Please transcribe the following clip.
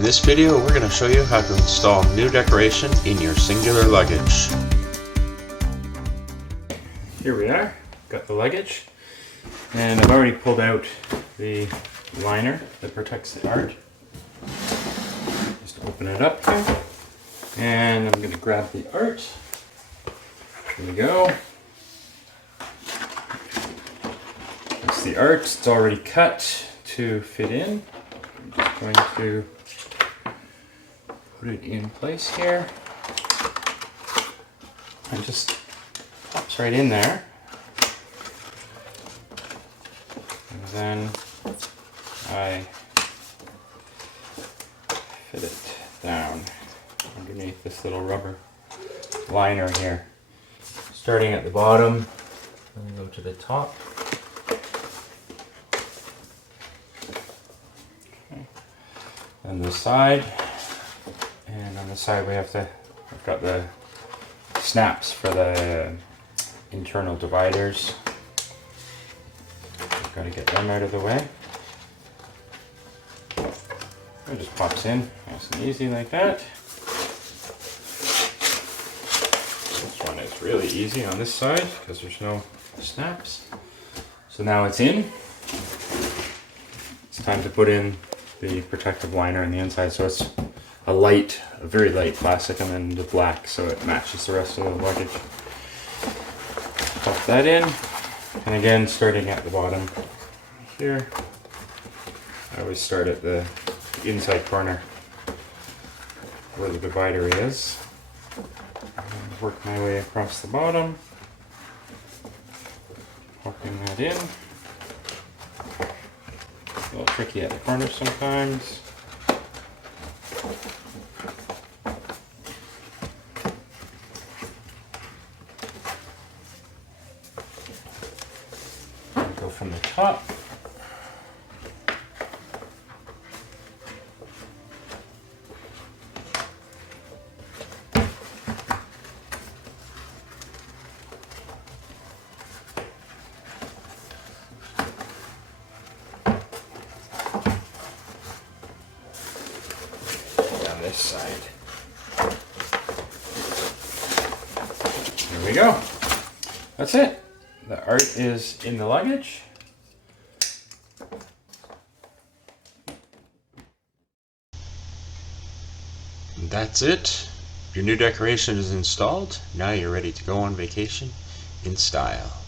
In this video, we're going to show you how to install new decoration in your Singular Luggage. Here we are, got the luggage, and I've already pulled out the liner that protects the art. Just open it up here, and I'm going to grab the art. Here we go. That's the art, it's already cut to fit in. I'm just going to put it in place here. And just pops right in there. And then I fit it down underneath this little rubber liner here. Starting at the bottom, I'm going to go to the top. Okay. And the side. And on the side I've got the snaps for the internal dividers. Got to get them out of the way. It just pops in nice and easy like that. This one is really easy on this side because there's no snaps. So now it's in. It's time to put in the protective liner on the inside. So it's a very light plastic, and then the black so it matches the rest of the luggage. Pop that in, and again starting at the bottom here. I always start at the inside corner where the divider is. And work my way across the bottom, popping that in. A little tricky at the corner sometimes. Go from the top. Down this side. There we go. That's it. The art is in the luggage. That's it. Your new decoration is installed. Now you're ready to go on vacation in style.